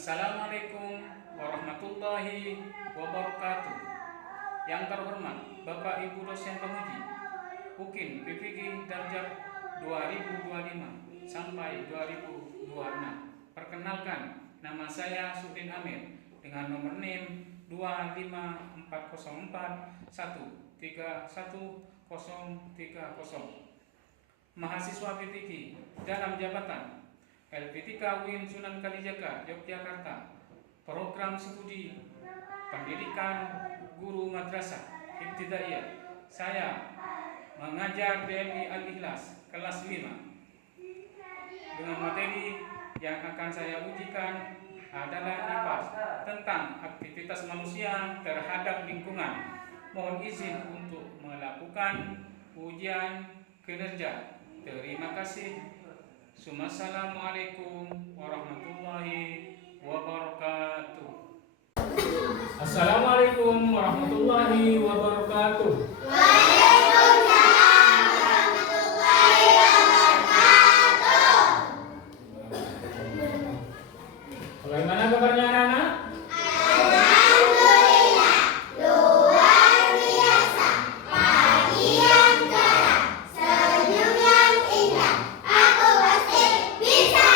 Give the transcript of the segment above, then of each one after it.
Assalamualaikum warahmatullahi wabarakatuh. Yang terhormat Bapak Ibu dosen penguji UKIN PPG Darjat 2025 sampai 2026. Perkenalkan, nama saya Sudin Amir dengan nomor NIM 25404131030. Mahasiswa PPG dalam jabatan LPTK UIN Sunan Kalijaga, Yogyakarta, program studi pendidikan guru madrasah ibtidaiyah. Saya mengajar PMI Al-Ikhlas kelas 5. Dengan materi yang akan saya ujikan adalah IPAS tentang aktivitas manusia terhadap lingkungan. Mohon izin untuk melakukan ujian kinerja. Terima kasih. Assalamualaikum warahmatullahi wabarakatuh. Assalamualaikum warahmatullahi wabarakatuh. Waalaikumsalam warahmatullahi wabarakatuh. Bagaimana kabarnya anak-anak? Alhamdulillah, luar biasa. Pagi yang cerah, senyum yang indah. Aku pasti bisa.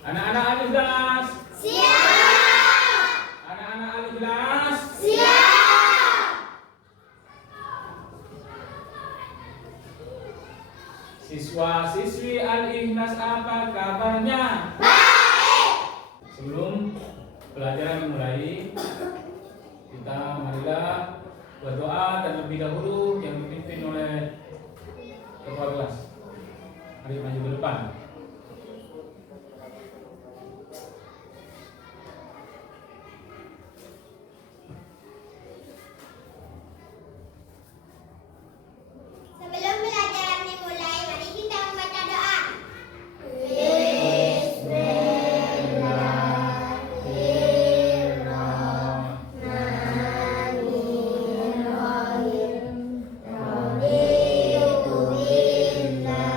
Anak-anak alif kelas. Siap. Anak-anak alif kelas. Siap. Siswa-siswi Al-Ikhlas, apa kabarnya? Baik. Sebelum pelajaran dimulai, kita marilah berdoa terlebih dahulu yang dipimpin oleh kepala kelas. Mari maju ke depan. Sebelum pelajaran dimulai, mari kita membaca doa. Bismillahirrahmanirrahim. Raditu billahi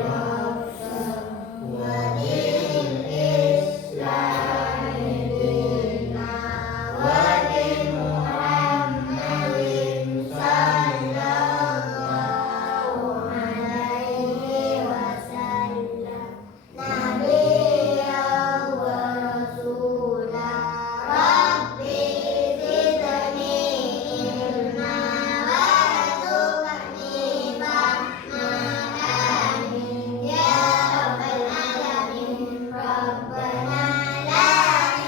rabban wa bil islami dinan wa bi Muhammadin sallallahu alaihi wasallam nabiyyan wa rasulan. Rabbi zidni ilma warzuqni fahma. Amin ya rabbal alamin. Rabbana la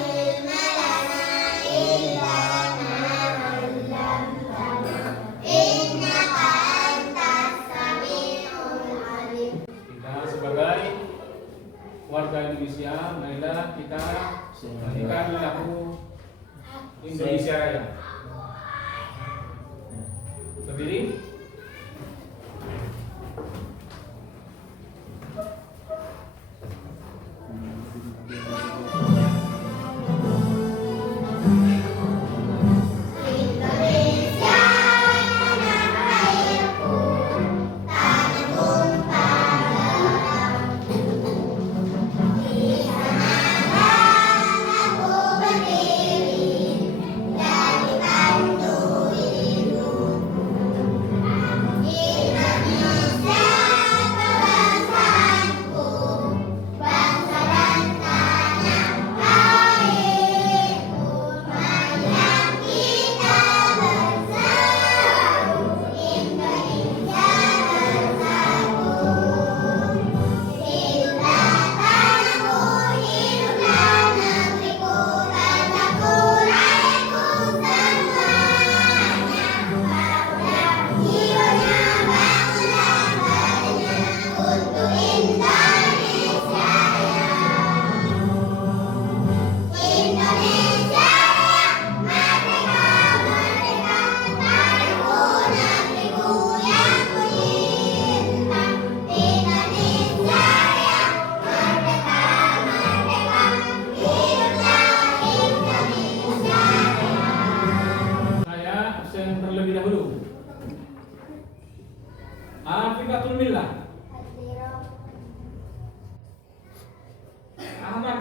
ilma lana illa ma 'allamtana innaka antas samiul alim. Kita sebagai warga Indonesia, marilah kita menyanyikan lagu Indonesia Raya. Berdiri. Indonesia tanah airku, tanah tumpah darahku. Di sanalah aku berdiri dan dibantu ibuku.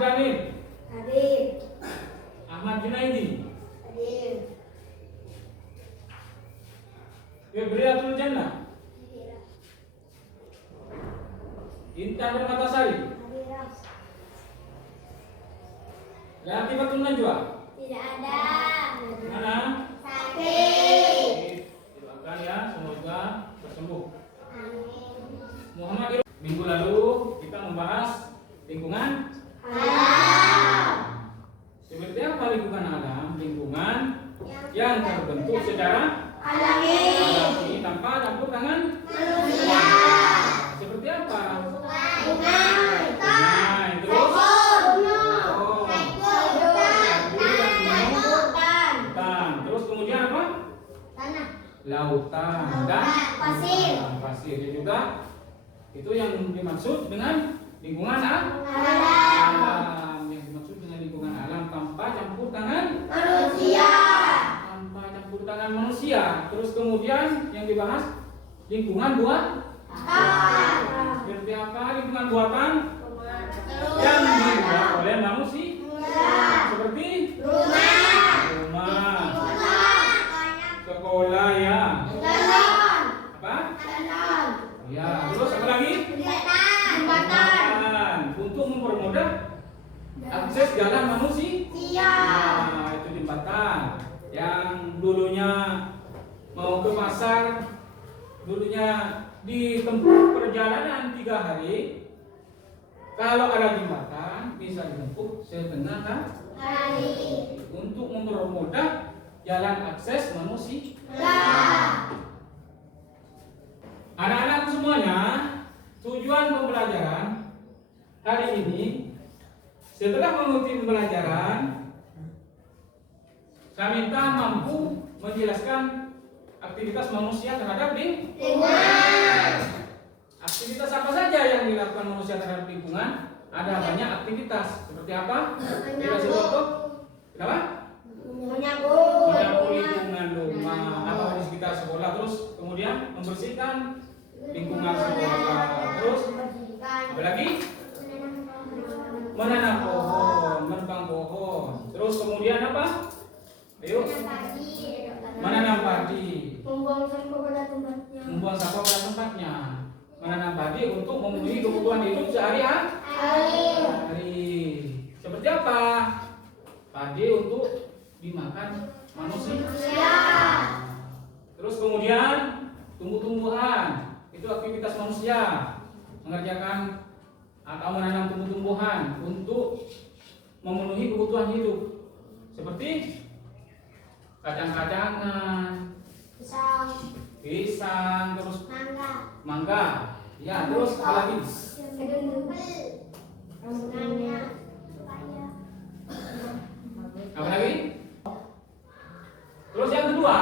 Dhanil. Hadir. Ahmad Junaidi. Hadir. Febriatul Jannah. Intan Permatasari. Hadir. Latifatul Najwa. Tidak ada. Mana? Sakit. Doakan ya, semoga bersembuh. Amin. Muhammad Irfan. Minggu lalu kita membahas lingkungan. Alam. Seperti apa lingkungan alam? Lingkungan yang terbentuk secara Alami. alami tanpa campur tangan Manusia. seperti apa? Sungai. Sungai, terus Gunung. Hutan. hutan, terus kemudian apa? Tanah. Lautan dan Pasir. pasir juga. Itu yang dimaksud dengan lingkungan Alam. alam. Yang dimaksud dengan lingkungan alam tanpa campur tangan Manusia. tanpa campur tangan manusia. Terus kemudian yang dibahas lingkungan buatan. Seperti apa lingkungan buatan yang dibuat oleh manusia? Seperti rumah, sekolah ya. Apa? Ya, terus apa lagi? Jembatan untuk mempermudah akses jalan manusia. Nah, itu jembatan yang dulunya mau ke pasar, dulunya ditempuh perjalanan 3 hari. Kalau ada jembatan bisa ditempuh setengah hari untuk mempermudah jalan akses manusia. Anak-anak semuanya, tujuan pembelajaran hari ini setelah mengikuti pembelajaran, saya minta mampu menjelaskan aktivitas manusia terhadap lingkungan. Aktivitas apa saja yang dilakukan manusia terhadap lingkungan? Ada banyak aktivitas. Seperti apa? Kita contoh. Kenapa? Menyapu Menyapu lingkungan rumah atau di sekitar sekolah. Terus kemudian membersihkan lingkungan sekolah. Terus apa lagi? Menanam pohon, menebang pohon. Terus kemudian apa? Ayo, menanam padi. Membuang sampah pada tempatnya. Membuang sampah pada tempatnya. Menanam padi untuk memenuhi kebutuhan hidup sehari-hari. Seperti apa? Padi untuk dimakan manusia. Terus kemudian tumbuh-tumbuhan, itu aktivitas manusia, mengerjakan atau menanam tumbuh-tumbuhan untuk memenuhi kebutuhan hidup. Seperti kacang-kacangan, pisang, terus mangga. Ya, terus apa lagi? Apa lagi? Terus yang kedua,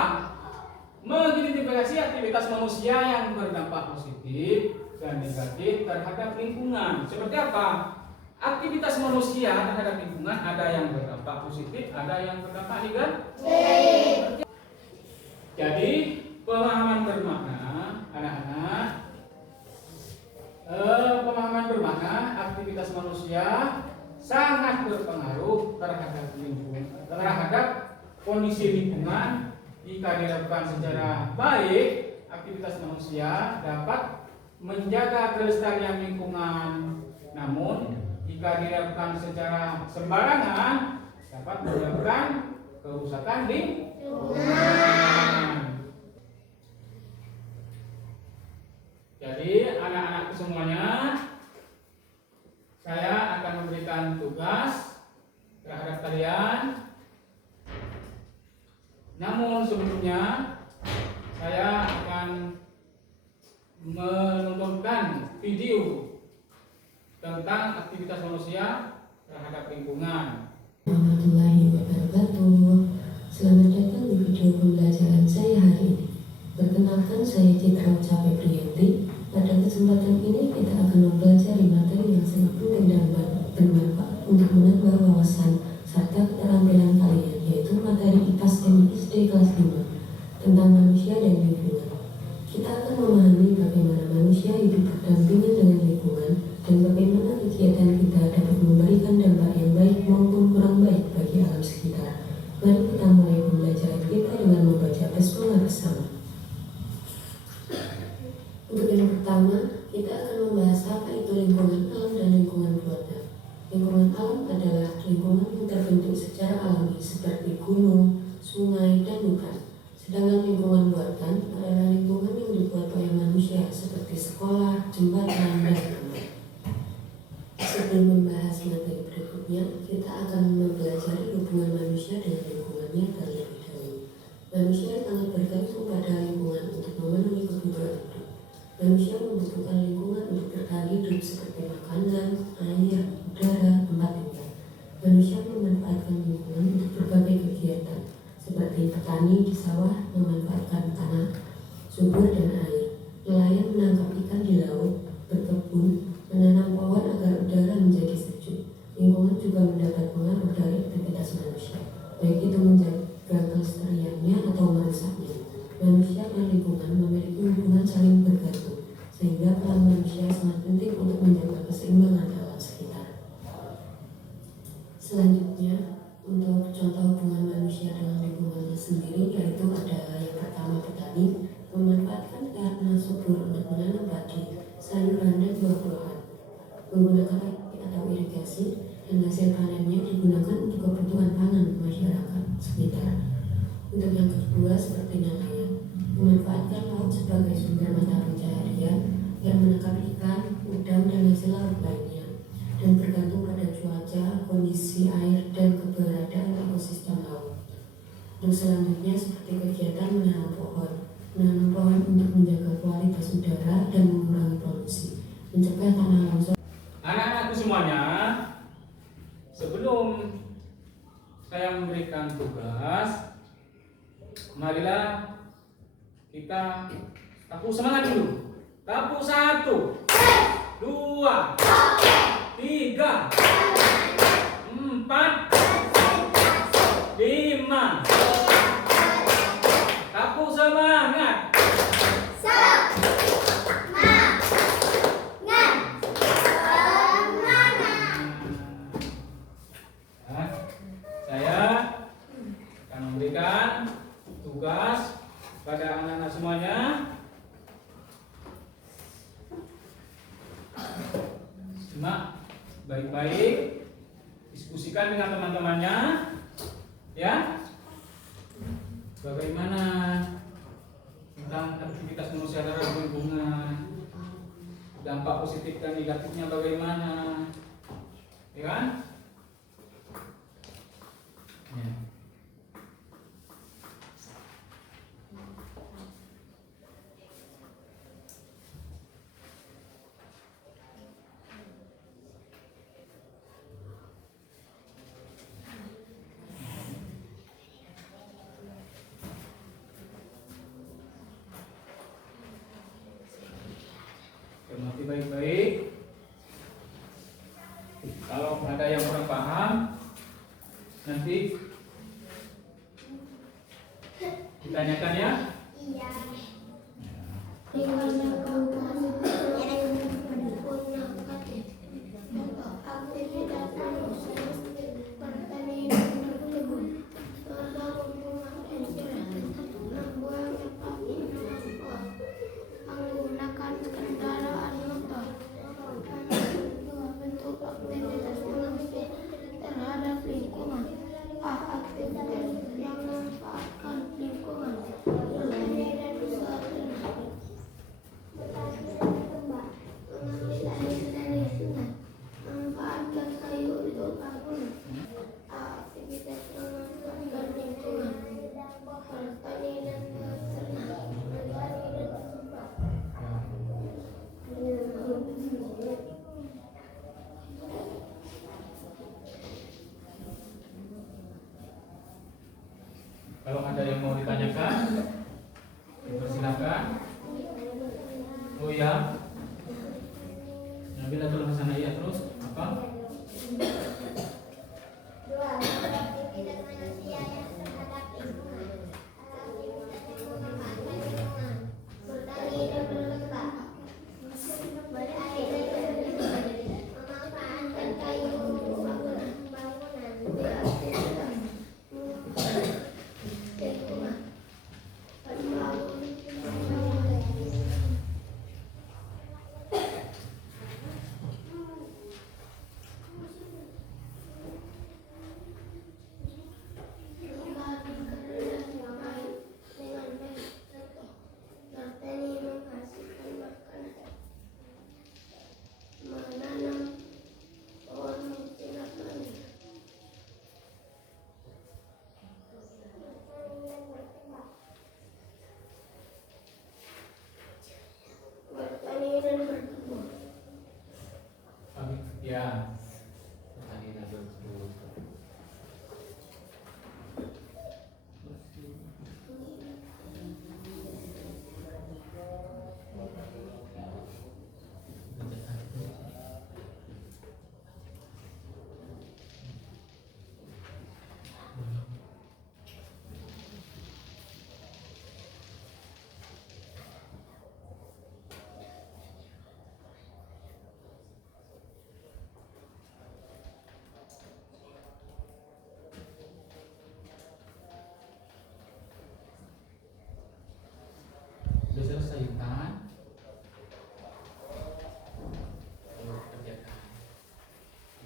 mengidentifikasi aktivitas manusia yang berdampak positif dan negatif terhadap lingkungan. Seperti apa? Aktivitas manusia terhadap lingkungan ada yang berdampak positif, ada yang berdampak negatif. Jadi pemahaman bermakna, anak-anak, pemahaman bermakna aktivitas manusia sangat berpengaruh terhadap lingkungan, terhadap kondisi lingkungan. Jika dilakukan secara baik, aktivitas manusia dapat menjaga kelestarian lingkungan. Namun, jika dilakukan secara sembarangan, dapat menyebabkan kerusakan lingkungan. Jadi, anak-anak semuanya, saya akan memberikan tugas terhadap kalian. Namun sebelumnya saya akan menontonkan video tentang aktivitas manusia terhadap lingkungan. Warahmatullahi wabarakatuh. Selamat datang di video pembelajaran saya hari ini. Perkenalkan, saya Citra Uca Febrianti. Pada kesempatan ini kita akan mempelajari materi yang sangat penting dan bermanfaat untuk menambah wawasan serta keterampilan kalian, yaitu materi IPAS MISD kelas 5 tentang manusia dan lingkungan. Kita akan memahami bagaimana manusia hidup berdampingan dengan lingkungan dan bagaimana kegiatan kita dapat memberikan dampak Sebelum membahas materi berikutnya, kita akan mempelajari hubungan manusia dengan lingkungannya terlebih dahulu. Manusia sangat bergantung pada lingkungan untuk memenuhi kebutuhan hidup. Manusia membutuhkan lingkungan untuk bertahan hidup seperti makanan, air, udara, tempat tinggal. Manusia memanfaatkan lingkungan untuk berbagai kegiatan, seperti petani di sawah memanfaatkan tanah, subur dan air, nelayan menangkap ikan di laut, berkebun, menanam pohon agar udara menjadi sejuk. Lingkungan juga mendapat pengaruh dari aktivitas manusia, baik itu menjaga kelestariannya atau merusaknya. Manusia dan lingkungan memiliki hubungan saling bergantung, sehingga peran manusia sangat penting untuk menjaga keseimbangan alam sekitar. Selanjutnya, untuk contoh hubungan manusia dengan lingkungannya sendiri, yaitu ada yang pertama petani, memanfaatkan tanah subur untuk menanam padi, sayuran dan buah-buahan, menggunakan air atau irigasi, dan hasil panennya digunakan untuk kebutuhan pangan masyarakat sekitar. Untuk yang kedua, seperti nelayan, memanfaatkan laut sebagai sumber mata pencaharian yang menangkap ikan, udang, dan hasil laut lainnya, dan bergantung pada cuaca, kondisi air, dan keberadaan ekosistem laut. Untuk selanjutnya, seperti kegiatan menanam pohon untuk menjaga kualitas udara dan mengurangi polusi, mencegah tanah longsor. Anak-anakku semuanya, sebelum saya memberikan tugas, marilah kita tapu semangat dulu. Tapu 1, 2, 3, 4, 5. Tapu semangat. Saya akan memberikan tugas pada anak-anak semuanya. Simak baik-baik, diskusikan dengan teman-temannya, ya. Bagaimana tentang aktivitas manusia terhadap lingkungan, dampak positif dan negatifnya bagaimana, ya kan? Ya. Cermati baik-baik. Kalau ada yang kurang paham, nanti ditanyakan ya. Iya. Menggunakan kendaraan motor. Dua bentuk aktivitas manusia terhadap lingkungan. Aktivitas yang memanfaatkan lingkungan. Bertani dan usaha ternak. Bertani dan kembang. Mengambil air dari sungai. Memanfaatkan kayu untuk bangunan. Aktivitas yang memanfaatkan lingkungan. Bertani dan ternak. Bertani dan kembang. Kalau ada yang mau ditanyakan, dipersilakan. Oh ya, Nabila terus sana iya terus apa? Dua, aktivitas manusia yang terhadap lingkungan. Aktivitas yang memanfaatkan lingkungan. Bertani dan berkembang. Berair dan berkembang. Memanfaatkan kayu untuk bangunan. Beraktivitas lingkungan.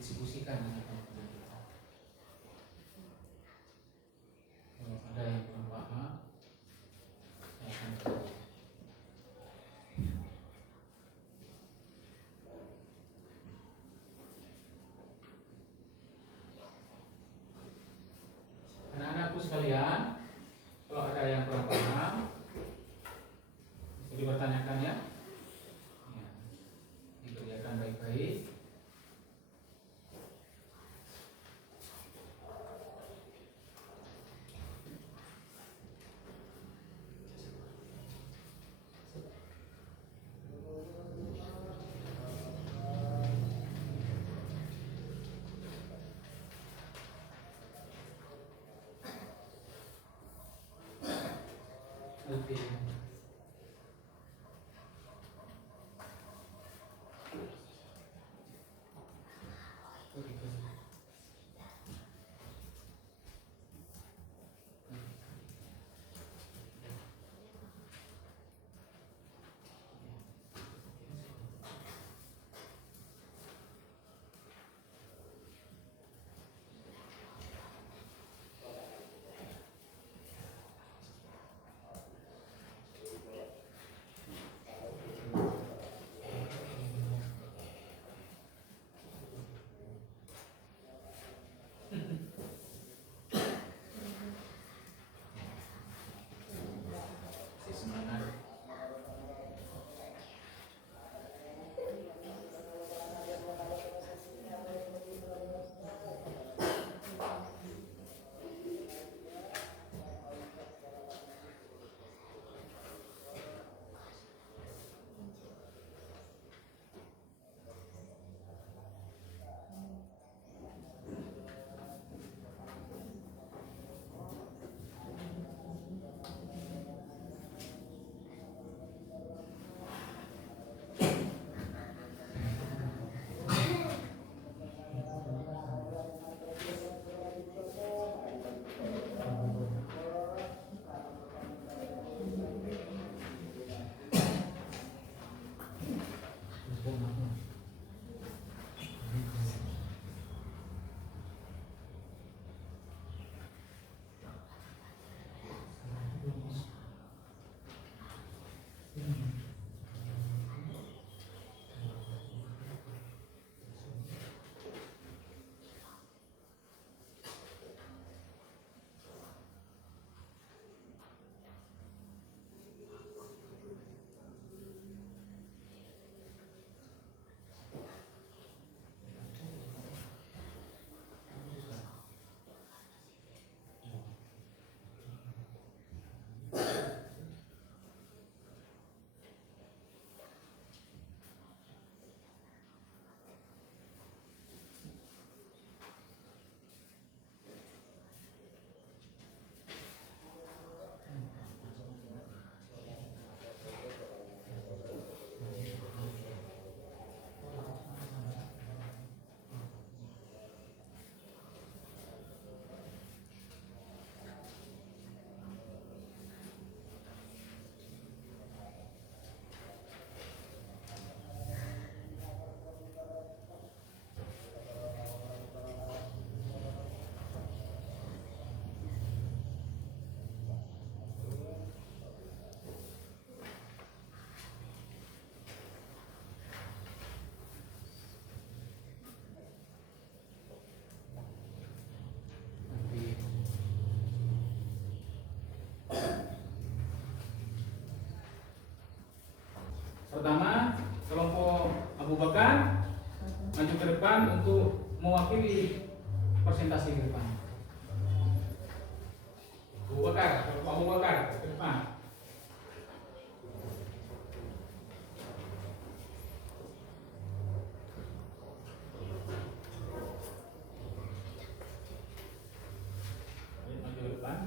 didistribusikan dengan teman-teman kita. Kalau ada yang kurang paham, saya akan jawab. Anak-anakku sekalian, kalau ada yang kurang paham, bisa dipertanyakan ya. Ya, dikerjakan baik-baik. Oke. Semangat. Pertama, kelompok Abu Bakar maju ke depan untuk mewakili presentasi ke depan. Abu Bakar, kelompok Abu Bakar ke depan. Maju ke depan.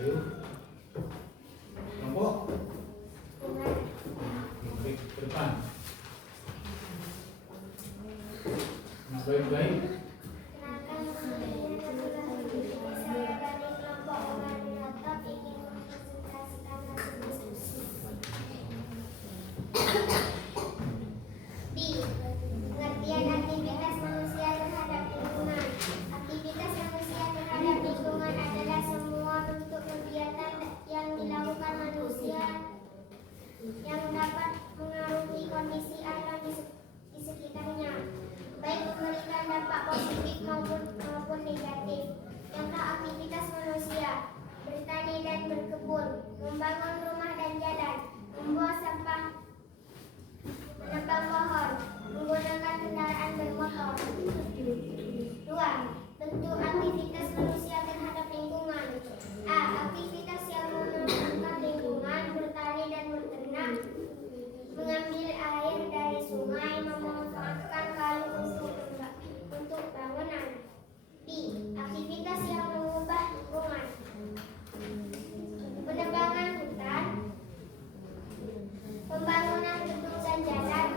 Ayo. Kelompok. Baik, ke depan. Nah, baik-baik. Kenalkan nama saya dari kelompok koordinator ingin mempresentasikan hasil diskusi. B. Pengertian aktivitas manusia terhadap lingkungan. Aktivitas manusia terhadap lingkungan adalah semua bentuk kegiatan yang dilakukan manusia yang dapat mengaruhi kondisi alam di sekitarnya, baik memberikan dampak positif maupun negatif. Contoh aktivitas manusia: bertani dan berkebun, membangun rumah dan jalan, membuang sampah, menebang pohon, menggunakan kendaraan bermotor. 2. Bentuk aktivitas manusia terhadap lingkungan. A. Aktivitas yang merugikan lingkungan, bertani dan beternak, mengambil air dari sungai, memanfaatkan kayu untuk bangunan. B. Aktivitas yang mengubah lingkungan, penebangan hutan, pembangunan gedung dan jalan,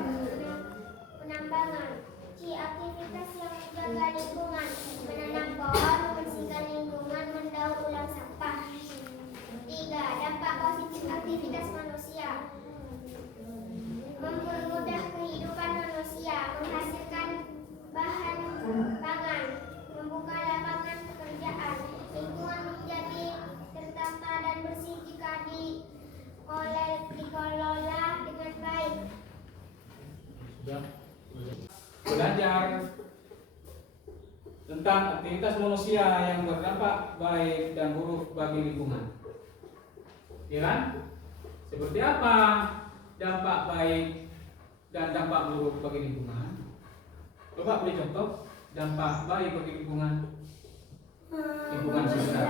penambangan. C. Aktivitas yang menjaga lingkungan, menanam pohon, membersihkan lingkungan, mendaur ulang sampah. 3. Dampak positif aktivitas manusia: mempermudah kehidupan manusia, menghasilkan bahan pangan, membuka lapangan pekerjaan, lingkungan menjadi tertata dan bersih jika dikelola dengan baik. Sudah. Belajar tentang aktivitas manusia yang berdampak baik dan buruk bagi lingkungan. Ya kan? Seperti apa dampak baik dan dampak buruk bagi lingkungan? Coba beri contoh dampak baik bagi lingkungan. Lingkungan sekitar.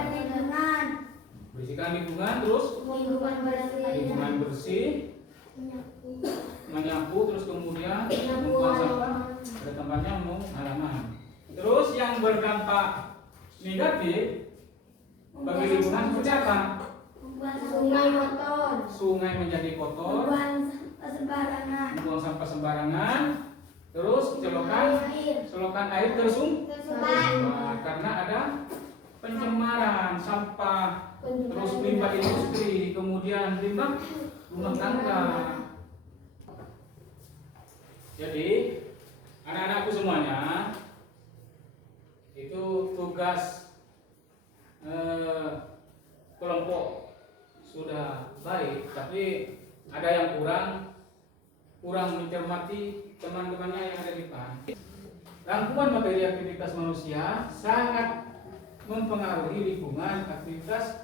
Bersihkan lingkungan, terus lingkungan bersih, menyapu, terus kemudian membuang sampah pada tempatnya, halaman. Terus yang berdampak negatif bagi lingkungan seperti apa? Sungai kotor, Sungai menjadi kotor, membuang sampah sembarangan, terus selokan air tersumbat karena ada pencemaran sampah, terus limbah industri, kemudian limbah rumah tangga. Jadi anak-anakku semuanya, itu tugas kelompok sudah baik, tapi ada yang kurang mencermati teman-temannya yang ada di depan. Rangkuman materi aktivitas manusia sangat mempengaruhi lingkungan. Aktivitas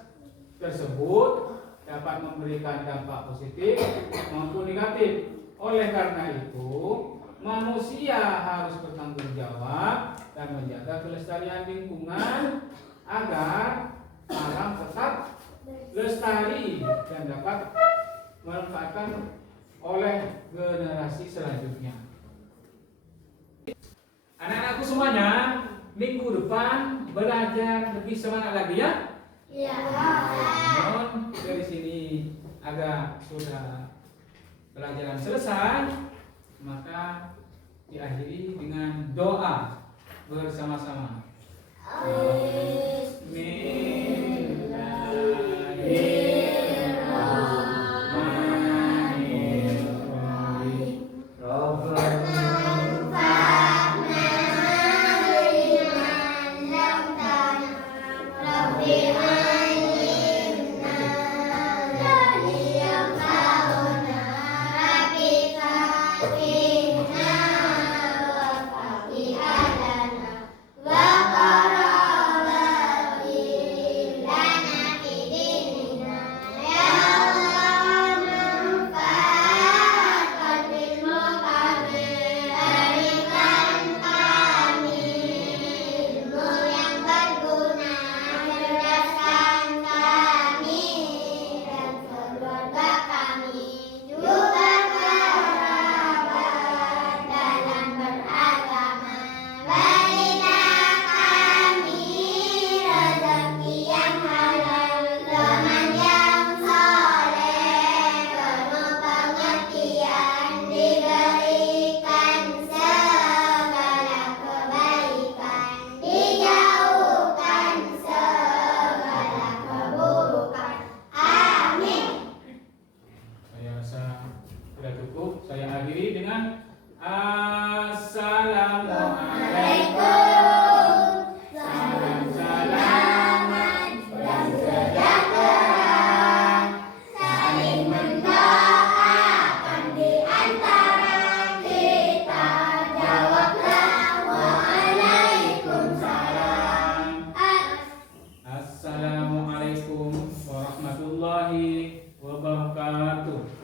tersebut dapat memberikan dampak positif maupun negatif. Oleh karena itu, manusia harus bertanggung jawab dan menjaga kelestarian lingkungan agar alam tetap lestari dan dapat dimanfaatkan oleh generasi selanjutnya. Anak-anakku semuanya, minggu depan belajar lebih semangat lagi ya? Iya. Namun dari sini agak sudah pelajaran selesai, maka diakhiri dengan doa bersama-sama. warahmatullahi wabarakatuh.